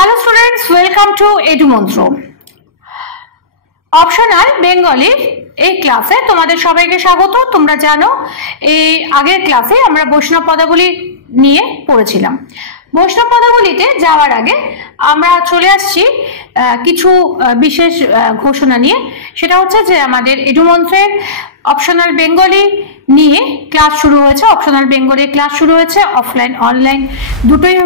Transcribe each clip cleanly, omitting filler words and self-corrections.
Hello students, welcome to EduMantro. Optional Bengali এই ক্লাসে তোমাদের সবাইকে স্বাগত। তোমরা জানো এই আগের ক্লাসে আমরা বৈষ্ণব পদাবলী নিয়ে পড়েছিলাম। বৈষ্ণব পদাবলীতে যাওয়ার আগে আমরা চলে আসছি কিছু বিশেষ ঘোষণা নিয়ে। সেটা হচ্ছে যে আমাদের এডুমন্ত্রের অপশনাল বেঙ্গলি নিয়ে ক্লাস শুরু হয়েছে। অপশনাল বেঙ্গলি ক্লাস শুরু হয়েছে, অফলাইন অনলাইন দুটোই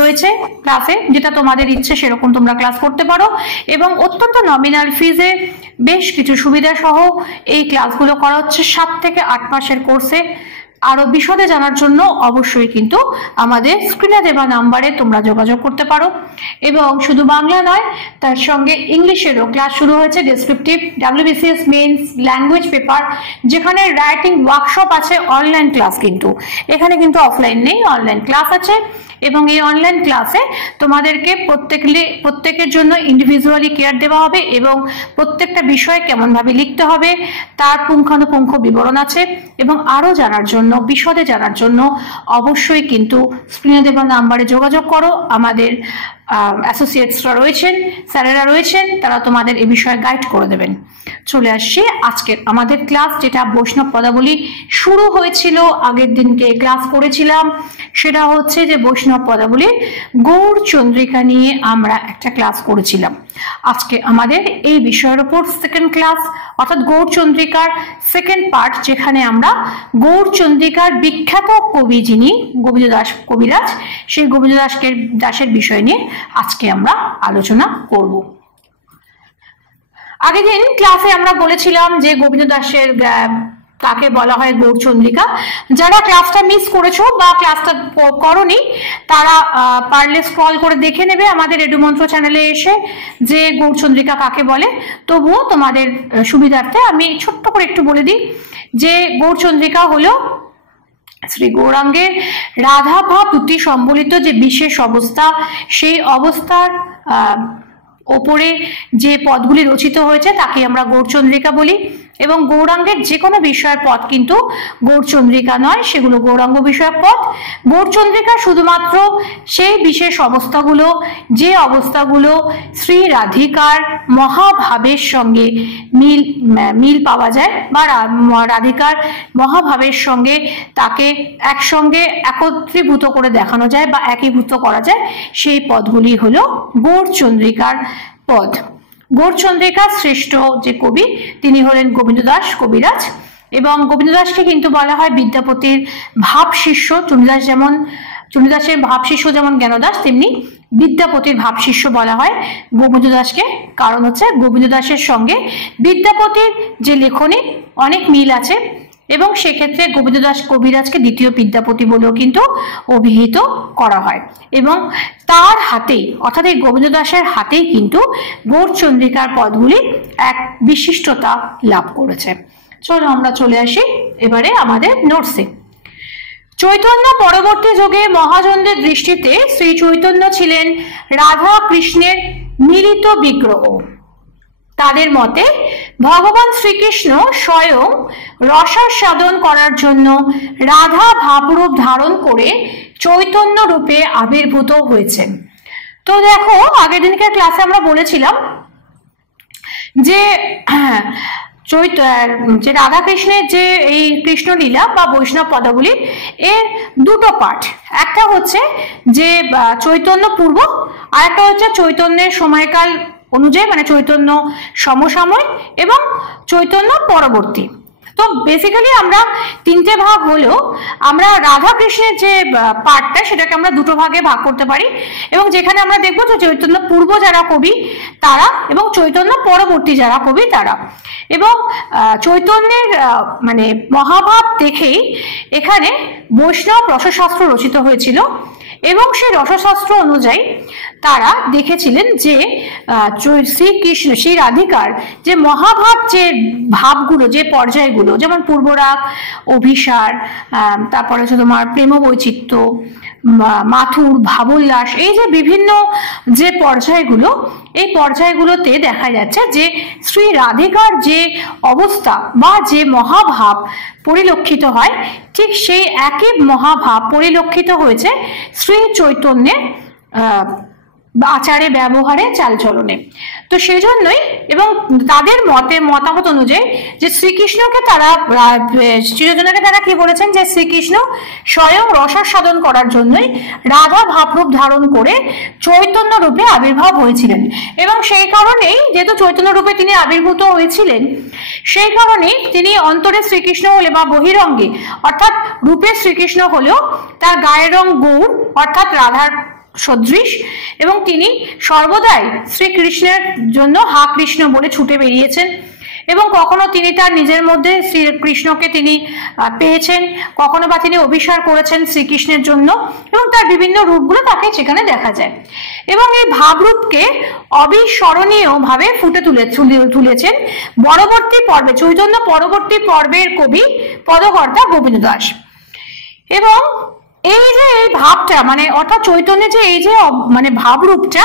রয়েছে ক্লাসে, যেটা তোমাদের ইচ্ছে সেরকম তোমরা ক্লাস করতে পারো এবং অত্যন্ত নমিনাল ফিজে বেশ কিছু সুবিধা সহ এই ক্লাসগুলো করা হচ্ছে 7 থেকে 8 মাসের কোর্সে। আরো বিশদে জানার জন্য অবশ্যই কিন্তু আমাদের স্ক্রিনে দেওয়া নাম্বারে তোমরা যোগাযোগ করতে পারো। এবং শুধু বাংলা নয়, তার সঙ্গে ইংলিশেরও ক্লাস শুরু হয়েছে। Descriptive, WBCS means, language paper, যেখানে রাইটিং ওয়ার্কশপ আছে, অনলাইন ক্লাস কিন্তু এখানে কিন্তু অফলাইন নেই, অনলাইন ক্লাস আছে। এবং এই অনলাইন ক্লাসে তোমাদেরকে প্রত্যেকের জন্য ইন্ডিভিজুয়ালি কেয়ার দেওয়া হবে এবং প্রত্যেকটা বিষয় কেমন ভাবে লিখতে হবে তার পুঙ্খানুপুঙ্খ বিবরণ আছে। এবং আরো জানার জন্য, বিশদে জানার জন্য অবশ্যই কিন্তু স্ক্রিনে দেওয়া নাম্বারে যোগাযোগ করো। আমাদের অ্যাসোসিয়েটসরা রয়েছেন, স্যারেরা রয়েছেন, তারা তোমাদের এ বিষয়ে গাইড করে দেবেন। চলে আসছি আজকের আমাদের ক্লাস, যেটা বৈষ্ণব পদাবলী শুরু হয়েছিল আগের দিনকে ক্লাস করেছিলাম। সেটা হচ্ছে যে বৈষ্ণব পদাবলীর গৌড় চন্দ্রিকা নিয়ে আমরা একটা ক্লাস করেছিলাম। আজকে আমাদের এই বিষয়ের উপর সেকেন্ড ক্লাস, অর্থাৎ গৌড় চন্দ্রিকার সেকেন্ড পার্ট, যেখানে আমরা গৌড় চন্দ্রিকার বিখ্যাত কবি যিনি গোবিন্দ দাস কবিরাজ, সেই গোবিন্দ দাসের বিষয় নিয়ে আজকে আমরা আলোচনা করব। আগের দিন ক্লাসে আমরা বলেছিলাম যে গোবিন্দ দাসের তাকে বলা হয় গৌড় চন্দ্রিকা। যারা ক্লাসটা মিস করেছো বা ক্লাসটা করোনি তারা পারলে স্ক্রল করে দেখে নেবে আমাদের এডুমন্ত্র চ্যানেলে এসে যে গৌড় চন্দ্রিকা কাকে বলে। তবুও তোমাদের সুবিধার্থে আমি ছোট্ট করে একটু বলে দিই যে গৌড় চন্দ্রিকা হলো শ্রী গৌরাঙ্গের রাধা ভাব দুটি সম্বলিত যে বিশেষ অবস্থা, সেই অবস্থার ওপরে যে পদগুলি রচিত হয়েছে তাকে আমরা গৌড় চন্দ্রিকা বলি। এবং গৌরাঙ্গের যে কোনো বিষয়ের পদ কিন্তু গৌড় চন্দ্রিকা নয়, সেগুলো গৌরাঙ্গ বিষয়ক পদ। গৌড় চন্দ্রিকা শুধুমাত্র সেই বিশেষ অবস্থাগুলো, যে অবস্থাগুলো শ্রী রাধিকার মহাভাবের সঙ্গে মিল পাওয়া যায় বা রাধিকার মহাভাবের সঙ্গে তাকে একসঙ্গে একত্রীভূত করে দেখানো যায় বা একীভূত করা যায়, সেই পদগুলি হলো গৌড় চন্দ্রিকার পদ। গৌড় চন্দ্রিকার শ্রেষ্ঠ যে কবি তিনি হলেন গোবিন্দ দাস কবিরাজ। এবং গোবিন্দ দাসকে কিন্তু বলা হয় বিদ্যাপতির ভাব শিষ্য। চণ্ডীদাসের ভাব শিষ্য যেমন জ্ঞানদাস, তেমনি বিদ্যাপতির ভাব শিষ্য বলা হয় গোবিন্দ দাসকে। কারণ হচ্ছে গোবিন্দ দাসের সঙ্গে বিদ্যাপতির যে লেখনী অনেক মিল আছে এবং সেক্ষেত্রে গোবিন্দ দাস কবিরাজকে দ্বিতীয় বিদ্যাপতি বলেও কিন্তু অভিহিত করা হয়। এবং তার হাতেই, অর্থাৎ এই গোবিন্দ দাসের হাতেই কিন্তু গৌড় চন্দ্রিকার পদগুলি এক বিশিষ্টতা লাভ করেছে। চলো আমরা চলে আসি এবারে আমাদের নোটসে। চৈতন্য পরবর্তী যুগে মহাজনদের দৃষ্টিতে শ্রী চৈতন্য ছিলেন রাধা কৃষ্ণের মিলিত বিগ্রহ। তাদের মতে ভগবান শ্রীকৃষ্ণ স্বয়ং রসাস্বাদন করার জন্য রাধা ভাবরূপ ধারণ করে চৈতন্য রূপে আবির্ভূত হয়েছেন। তো দেখো আগের দিনকার ক্লাসে আমরা বলেছিলাম যে রাধা কৃষ্ণের যে এই কৃষ্ণলীলা বা বৈষ্ণব পদাবলী এর দুটো পার্ট, একটা হচ্ছে যে চৈতন্য পূর্ব, আর একটা হচ্ছে চৈতন্যের সময়কাল অনুযায়ী, মানে চৈতন্য সমসাময়িক এবং চৈতন্য পরবর্তী। তো বেসিক্যালি আমরা তিনটে ভাগ হলেও আমরা রাধা কৃষ্ণের যে পার্টটা সেটাকে আমরা দুটো ভাগে ভাগ করতে পারি। এবং যেখানে আমরা দেখবো যে চৈতন্য পূর্ব যারা কবি তারা এবং চৈতন্য পরবর্তী যারা কবি তারা। এবং চৈতন্যের মানে মহাভাব দেখেই এখানে বৈষ্ণব রসশাস্ত্র রচিত হয়েছিল এবং সেই রসশাস্ত্র অনুযায়ী তারা দেখেছিলেন যে শ্রীকৃষ্ণ, শ্রী রাধিকার যে মহাভাব, যে ভাবগুলো, যে পর্যায়গুলো, যেমন পূর্বরাগ, অভিসার, তারপরে হচ্ছে তোমার প্রেম বৈচিত্র্য, মাথুর, ভাবোল্লাস, এই যে বিভিন্ন যে পর্যায়গুলো, এই পর্যায়গুলোতে দেখা যাচ্ছে যে শ্রী রাধিকার যে অবস্থা বা যে মহাভাব পরিলক্ষিত হয়, ঠিক সেই একই মহাভাব পরিলক্ষিত হয়েছে শ্রী চৈতন্যের আচারে ব্যবহারে চালচলনে। তো সেজন্যই এবং তাদের মতামত অনুযায়ী যে শ্রীকৃষ্ণকে তারা চিরজনকে তারা কি বলেছেন যে শ্রীকৃষ্ণ স্বয়ং রসাস্বাদন করার জন্যই রাধা ভাবরূপ ধারণ করে চৈতন্য রূপে আবির্ভাব হয়েছিলেন, এবং সেই কারণেই যেহেতু চৈতন্য রূপে তিনি আবির্ভূত হয়েছিলেন সেই কারণেই তিনি অন্তরে শ্রীকৃষ্ণ হলে বা বহিরঙ্গে অর্থাৎ রূপে শ্রীকৃষ্ণ হলেও তার গায়ের রং গৌর অর্থাৎ রাধার সদৃশ, এবং তিনি সর্বদাই শ্রীকৃষ্ণের জন্য হা কৃষ্ণ বলে ছুটে বেরিয়েছেন, এবং কখনো তিনি তার নিজের মধ্যে শ্রীকৃষ্ণকে তিনি পেয়েছেন, কখনো বা তিনি অভিসার করেছেন শ্রীকৃষ্ণের জন্য, এবং তার বিভিন্ন রূপগুলো তাকে সেখানে দেখা যায়। এবং এই ভাবরূপকে অবিস্মরণীয় ভাবে ফুটে তুলেছেন পরবর্তী পর্বে চৈতন্য পরবর্তী পর্বের কবি পদকর্তা গোবিন্দ দাস। এবং এই যে এই ভাবটা মানে অর্থাৎ চৈতন্যের যে এই যে মানে ভাবরূপটা,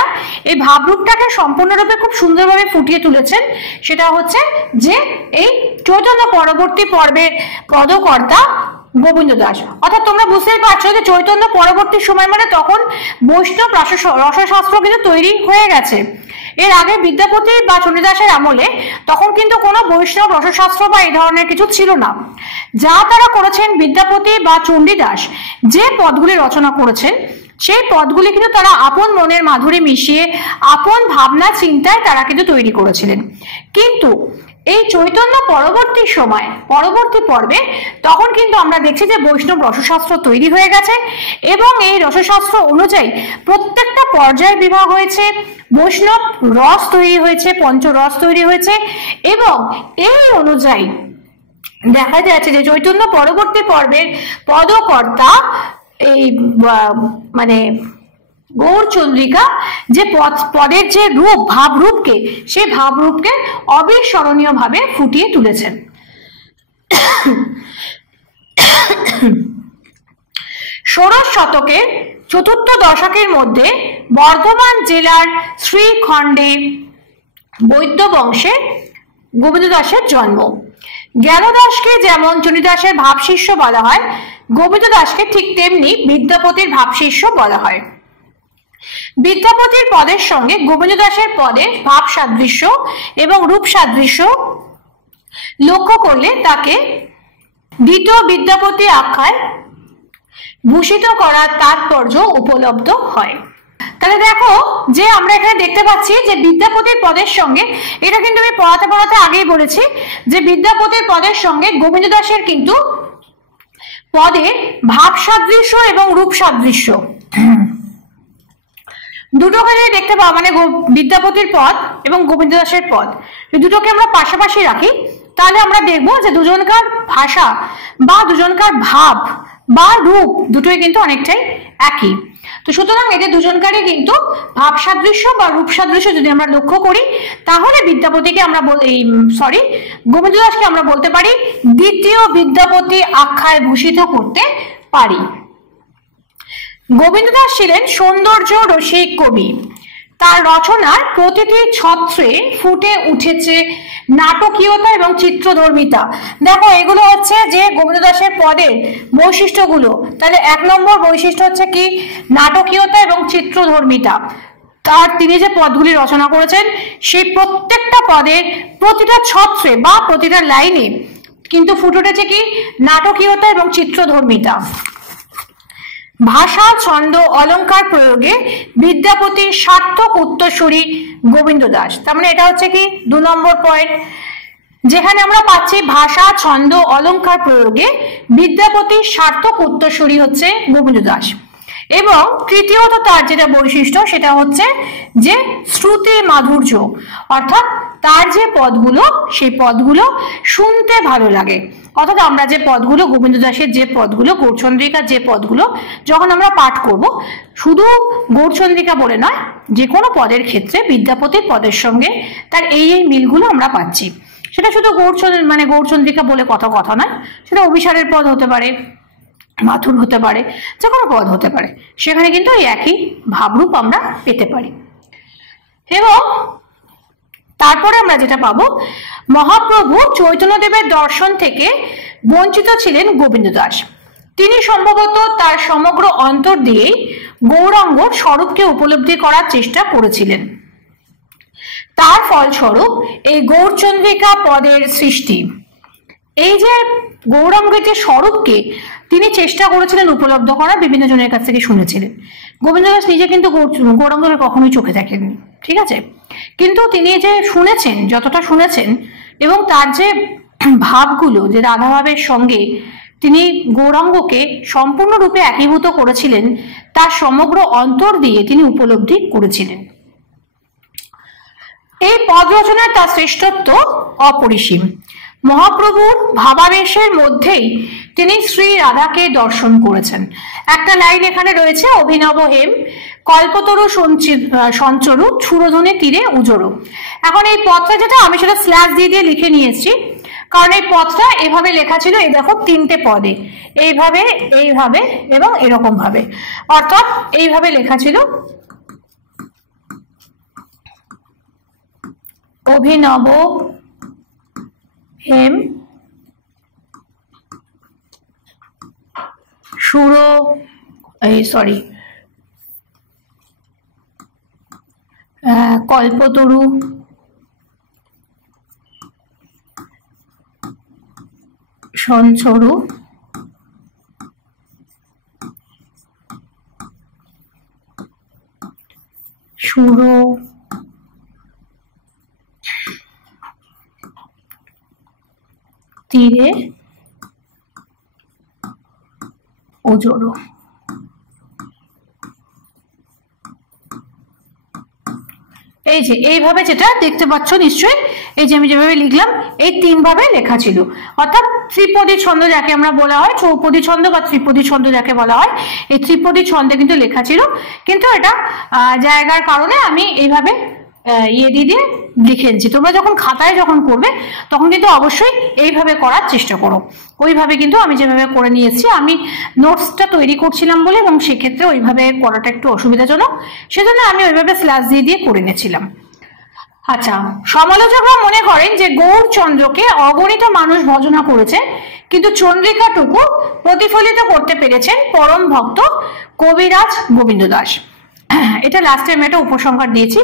এই ভাবরূপটাকে সম্পূর্ণরূপে খুব সুন্দরভাবে ফুটিয়ে তুলেছেন সেটা হচ্ছে যে এই চৈতন্য পরবর্তী পর্বের পদকর্তা গোবিন্দ দাস। অর্থাৎ তোমরা বুঝতেই পারছো যে চৈতন্য পরবর্তী সময় মানে তখন বৈষ্ণব রসশাস্ত্র কিন্তু তৈরি হয়ে গেছে। এর আগে বিদ্যাপতি বা চণ্ডীদাসের আমলে তখন কিন্তু কোনো বৈষ্ণব রসশাস্ত্র বা এই ধরনের কিছু ছিল না। যা তারা করেছেন বিদ্যাপতি বা চণ্ডীদাস যে পদগুলি রচনা করেছেন সেই পদগুলি কিন্তু তারা আপন মনের মাধুরী মিশিয়ে আপন ভাবনা চিন্তায় তারা কিন্তু তৈরি করেছিলেন। কিন্তু এই চৈতন্য পরবর্তী সময় পরবর্তী পর্বে তখন কিন্তু আমরা দেখছি যে বৈষ্ণব রসশাস্ত্র তৈরি হয়ে গেছে, এবং এই রসশাস্ত্র অনুযায়ী প্রত্যেকটা পর্যায়ে বিভাগ হয়েছে, বৈষ্ণব রস তৈরি হয়েছে, পঞ্চরস তৈরি হয়েছে, এবং এই অনুযায়ী দেখা যাচ্ছে যে চৈতন্য পরবর্তী পর্বের পদকর্তা এই মানে গৌরচন্দ্রিকা যে পদের যে রূপ ভাবরূপকে সেই ভাবরূপকে অবিস্মরণীয় ভাবে ফুটিয়ে তুলেছেন। ষোড়শ শতকের চতুর্থ দশকের মধ্যে বর্ধমান জেলার শ্রীখণ্ডে বৈদ্য বংশে গোবিন্দ দাসের জন্ম। জ্ঞানদাসকে যেমন চণ্ডীদাসের ভাবশিষ্য বলা হয়, গোবিন্দ দাসকে ঠিক তেমনি বিদ্যাপতির ভাবশিষ্য বলা হয়। বিদ্যাপতির পদের সঙ্গে গোবিন্দ দাসের পদের ভাব সাদৃশ্য এবং রূপ সাদৃশ্য লক্ষ্য করলে তাকে দ্বিতীয় বিদ্যাপতি আখ্যায় ভূষিত করার তাৎপর্য উপলব্ধ হয়। তাহলে দেখো যে আমরা এখানে দেখতে পাচ্ছি যে বিদ্যাপতির পদের সঙ্গে, এটা কিন্তু আমি পড়াতে আগেই বলেছি যে বিদ্যাপতির পদের সঙ্গে গোবিন্দ দাসের কিন্তু পদের ভাব সাদৃশ্য এবং রূপ সাদৃশ্য দুটোকে যদি দেখতে পাও মানে বিদ্যাপতির পদ এবং গোবিন্দ দাসের পদ দুটোকে আমরা পাশাপাশি রাখি তাহলে আমরা দেখবো যে দুজনকার ভাষা বা দুজনকার ভাব বা রূপ দুটোই কিন্তু অনেকটাই একই। তো সুতরাং এদের দুজনকারই কিন্তু ভাব সাদৃশ্য বা রূপ সাদৃশ্য যদি আমরা লক্ষ্য করি তাহলে বিদ্যাপতিকে আমরা গোবিন্দ দাসকে আমরা বলতে পারি দ্বিতীয় বিদ্যাপতি আখ্যায় ভূষিত করতে পারি। গোবিন্দ দাস ছিলেন সৌন্দর্য রসিক কবি। তার রচনার প্রতিটি ছত্রে ফুটে উঠেছে নাটকীয়তা এবং চিত্রধর্মিতা। দেখো এগুলো হচ্ছে যে গোবিন্দ দাসের পদের বৈশিষ্ট্যগুলো। তাহলে 1 নম্বর বৈশিষ্ট্য হচ্ছে কি নাটকীয়তা এবং চিত্রধর্মিতা। তার তিনি যে পদগুলি রচনা করেছেন সেই প্রত্যেকটা পদের প্রতিটা ছত্রে বা প্রতিটা লাইনে কিন্তু ফুটে উঠেছে কি নাটকীয়তা এবং চিত্রধর্মিতা। ভাষা ছন্দ অলঙ্কার প্রয়োগে বিদ্যাপতির সার্থক উত্তরসূরি গোবিন্দ দাস। তার মানে এটা হচ্ছে কি 2 নম্বর পয়েন্ট, যেখানে আমরা পাচ্ছি ভাষা ছন্দ অলঙ্কার প্রয়োগে বিদ্যাপতির সার্থক উত্তরসূরি হচ্ছে গোবিন্দ দাস। এবং তৃতীয়ত তার যেটা বৈশিষ্ট্য সেটা হচ্ছে যে শ্রুতি মাধুর্য, অর্থাৎ তার যে পদগুলো সেই পদগুলো শুনতে ভালো লাগে। অর্থাৎ আমরা যে পদগুলো গোবিন্দ দাসের যে পদগুলো গৌরচন্দ্রিকার যে পদগুলো যখন আমরা পাঠ করব শুধু গৌরচন্দ্রিকা বলে নয় যে কোনো পদের ক্ষেত্রে বিদ্যাপতির পদের সঙ্গে তার এই মিলগুলো আমরা পাচ্ছি। সেটা শুধু গৌরচন্দ্রিকা বলে কথা নয়, সেটা অভিসারের পদ হতে পারে, মাথুর হতে পারে, যে কোনো পদ হতে পারে, সেখানে কিন্তু এই একই ভাবরূপ আমরা পেতে পারি। এবং তারপরে আমরা যেটা পাবো মহাপ্রভু চৈতন্যদেবের দর্শন থেকে বঞ্চিত ছিলেন গোবিন্দ দাস। তিনি সম্ভবত তার সমগ্র অন্তর দিয়েই গৌরাঙ্গর স্বরূপকে উপলব্ধি করার চেষ্টা করেছিলেন। তার ফলস্বরূপ এই গৌরচন্দ্রিকা পদের সৃষ্টি। এই যে গৌরাঙ্গের যে স্বরূপকে তিনি চেষ্টা করেছিলেন উপলব্ধ করার, বিভিন্ন জনের কাছ থেকে শুনেছিলেন। গোবিন্দ দাস নিজে কিন্তু গৌরাঙ্গকে কখনোই চোখে দেখেননি, ঠিক আছে, কিন্তু তিনি যে শুনেছেন, যতটা শুনেছেন, এবং তার যে ভাবগুলো, যে রাধাভাবের সঙ্গে তিনি গৌরাঙ্গকে সম্পূর্ণরূপে একীভূত করেছিলেন, তার সমগ্র অন্তর দিয়ে তিনি উপলব্ধি করেছিলেন। এই পদ রচনায় তার শ্রেষ্ঠত্ব অপরিসীম। মহাপ্রভুর ভাবাবেশের মধ্যেই তিনি শ্রী রাধাকে দর্শন করেছেন। একটা লাইন এখানে রয়েছে, অভিনব হেম কল্পতরু সঞ্চরু সুরধনে তীরে উজরো। এখন এই পদটা যেটা, আমি সেটা স্ল্যাশ দিয়ে দিয়ে লিখে নিয়েছি, কারণ এই পদটা এভাবে লেখা ছিল। এই দেখো, 3টে পদে, এইভাবে, এইভাবে এবং এরকম ভাবে, অর্থাৎ এইভাবে লেখা ছিল, অভিনব হেম কল্পতরু সঞ্চরু সুর তীরে ওজোড়ো। এই যে এইভাবে যেটা দেখতে পাচ্ছ নিশ্চয়ই, এই যে আমি যেভাবে লিখলাম, এই 3 ভাবে লেখা ছিল, অর্থাৎ ত্রিপদী ছন্দ যাকে আমরা বলা হয়, চৌপদী ছন্দ বা ত্রিপদী ছন্দ যাকে বলা হয়, এই ত্রিপদী ছন্দে কিন্তু লেখা ছিল। কিন্তু এটা জায়গার কারণে আমি এইভাবে ইয়ে দিয়ে লিখে নিচ্ছি। তোমরা যখন খাতায় যখন করবে তখন কিন্তু অবশ্যই এইভাবে করার চেষ্টা করো। ওইভাবে কিন্তু আমি যেভাবে করে নিয়েছি, আমি নোটসটা তৈরি করছিলাম বলে, এবং সেক্ষেত্রে ওইভাবে করাটা একটু অসুবিধাজনক, সেজন্য আমি ওইভাবে স্ল্যাশ দিয়ে দিয়ে করে নিয়েছিলাম। আচ্ছা, সমালোচকরা মনে করেন যে গৌরচন্দ্রকে অগণিত মানুষ ভজনা করেছে, কিন্তু চন্দ্রিকাটুকু প্রতিফলিত করতে পেরেছেন পরম ভক্ত কবিরাজ গোবিন্দ দাস। এটা লাস্টে আমি একটা উপসংহার দিয়েছি,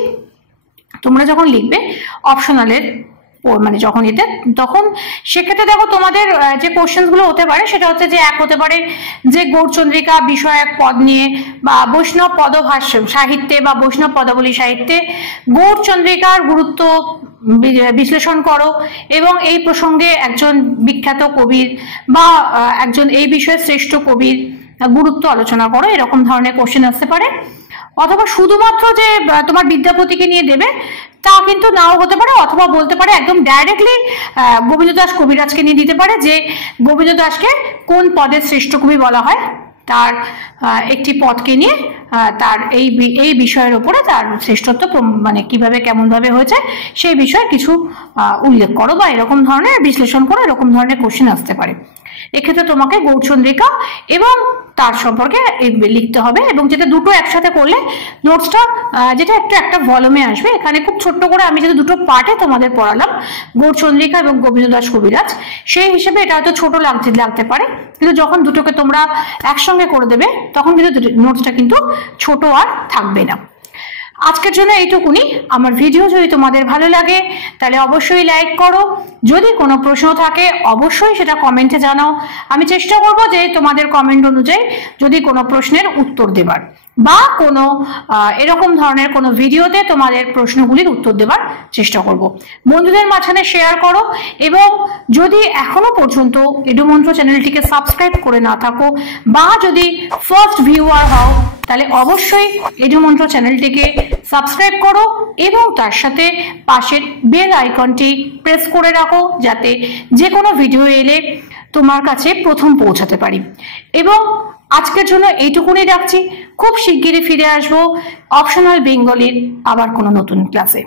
তোমরা যখন লিখবে অপশনালের মানে যখন এতে, তখন সেক্ষেত্রে দেখো তোমাদের যে কোশ্চেন গুলো হতে পারে, সেটা হচ্ছে যে এক হতে পারে যে গৌরচন্দ্রিকা বিষয়ক পদ নিয়ে বা বৈষ্ণব পদভাষ্য সাহিত্যে বা বৈষ্ণব পদাবলী সাহিত্যে গৌরচন্দ্রিকার গুরুত্ব বিশ্লেষণ করো, এবং এই প্রসঙ্গে একজন বিখ্যাত কবির বা একজন এই বিষয়ে শ্রেষ্ঠ কবির গুরুত্ব আলোচনা করো, এরকম ধরনের কোশ্চেন আসতে পারে। অথবা শুধুমাত্র যে তোমার বিদ্যাপতিকে নিয়ে দেবে তা কিন্তু নাও হতে পারে, অথবা বলতে পারে একদম ডাইরেক্টলি গোবিন্দ দাস কবিরাজকে নিয়ে দিতে পারে, যে গোবিন্দ দাসকে কোন পদের শ্রেষ্ঠ কবি বলা হয়, তার একটি পদকে নিয়ে তার এই বিষয়ের উপরে তার শ্রেষ্ঠত্ব মানে কিভাবে কেমন ভাবে হয়েছে সেই বিষয়ে কিছু উল্লেখ করো, বা এরকম ধরনের বিশ্লেষণ করো, এরকম ধরনের কোশ্চেন আসতে পারে। এক্ষেত্রে তোমাকে গৌরচন্দ্রিকা এবং তার সম্পর্কে লিখতে হবে, এবং যেটা দুটো একসাথে করলে নোটসটা যেটা একটা ভলিউমে আসবে। এখানে খুব ছোট্ট করে আমি যেটা দুটো পার্টে তোমাদের পড়ালাম, গৌরচন্দ্রিকা এবং গোবিন্দ দাস কবিরাজ, সেই হিসেবে এটা হয়তো ছোট লাগতে পারে, কিন্তু যখন দুটোকে তোমরা একসঙ্গে করে দেবে তখন কিন্তু নোটসটা কিন্তু ছোট আর থাকবে না। আজকের জন্য এইটুকুনি। আমার ভিডিও যদি তোমাদের ভালো লাগে তাহলে অবশ্যই লাইক করো, যদি কোনো প্রশ্ন থাকে অবশ্যই সেটা কমেন্টে জানাও। আমি চেষ্টা করব যে তোমাদের কমেন্ট অনুযায়ী যদি কোনো প্রশ্নের উত্তর দেবার, বা কোনো এরকম ধরনের কোনো ভিডিওতে তোমাদের প্রশ্নগুলির উত্তর দেবার চেষ্টা করব। বন্ধুদের মাঝখানে শেয়ার করো, এবং যদি এখনো পর্যন্ত এডুমন্ত্র চ্যানেলটিকে সাবস্ক্রাইব করে না থাকো, বা যদি ফার্স্ট ভিউয়ার হও, তাহলে অবশ্যই এডুমন্ত্র চ্যানেলটিকে সাবস্ক্রাইব করো, এবং তার সাথে পাশের বেল আইকনটি প্রেস করে রাখো, যাতে যে কোনো ভিডিও এলে তোমার কাছে প্রথম পৌঁছাতে পারি। এবং আজকের জন্য এইটুকুনি রাখছি, খুব শিগগিরই ফিরে আসবো অপশনাল বেঙ্গলির আবার কোনো নতুন ক্লাসে।